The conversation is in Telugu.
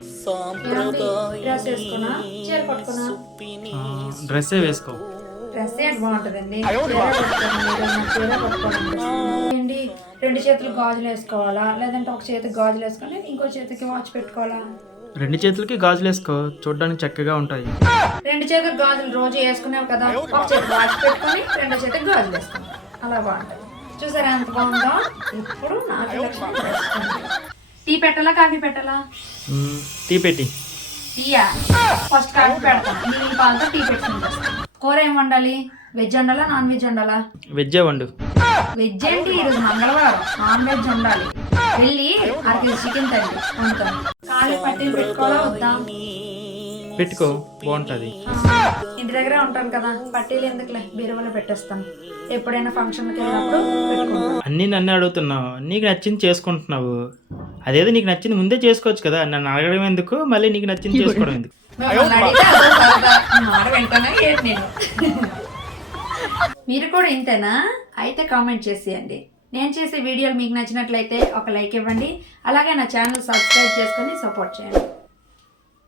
డ్రెస్ వేసుకున్నా చీర కట్టుకున్నా డ్రెస్సే వేసుకో. డ్రెస్ ఏంటి బాగుంటుందండి, చీర కట్టుకోవాలండి. 2 చేతులు గాజులు వేసుకోవాలా, లేదంటే ఒక చేతికి గాజులు వేసుకొని ఇంకో చేతికి వాచ్ పెట్టుకోవాలా? 2 చేతులకి గాజులు వేసుకో, చూడడానికి చక్కగా ఉంటాయి. 2 చేతులకు గాజులు రోజు వేసుకునేవి కదా, ఒక చేతికి వాచ్ పెట్టుకొని 2 చేతికి గాజులు వేసుకుంటాం, అలా బాగుంటుంది. చూసారా ఎంత బాగుందో? ఇప్పుడు నాకు లక్షణం టీ పెట్టాలా కాఫీ పెట్టాలా? టీ పెట్టి. టీయా? ఫస్ట్ కాఫీ పెడతాను, నీళ్ళ పాలతో టీ పెట్టుకుంటాను. కూర ఏం వండాలి? వెజ్ వండాలా నాన్ వెజ్ వండాలా? వెజ్జే వండు. వెజ్ ఏంటి, ఈరోజు మంగళవారం, నాన్ వెజ్ వండాలి. వెళ్ళి 1 కేజీ చికెన్ తల్లి వండుతాను. కాళ్ళకి పట్టీలు పెట్టుకోవాలా వద్దా? పెట్టుకో, బాగుంటుంది. ఇంటి దగ్గరే ఉంటాను కదా, పట్టీలు ఎందుకులే, బీరువాలో పెట్టేస్తాను. ఎప్పుడైనా ఫంక్షన్కి వెళ్ళినప్పుడు పెట్టుకుంటాను. అన్నీ నన్ను అడుగుతున్నావు, నీకు నచ్చింది చేసుకుంటున్నావు. అదేదో నీకు నచ్చింది ముందే చేసుకోవచ్చు కదా, నన్ను అడగడం ఎందుకు, మళ్ళీ నీకు నచ్చింది చేసుకోవడం ఎందుకు? మీరు కూడా ఇంతేనా? అయితే కామెంట్ చేసేయండి. నేను చేసే వీడియోలు మీకు నచ్చినట్లయితే ఒక లైక్ ఇవ్వండి. అలాగే నా ఛానల్ సబ్స్క్రైబ్ చేసుకొని సపోర్ట్ చేయండి.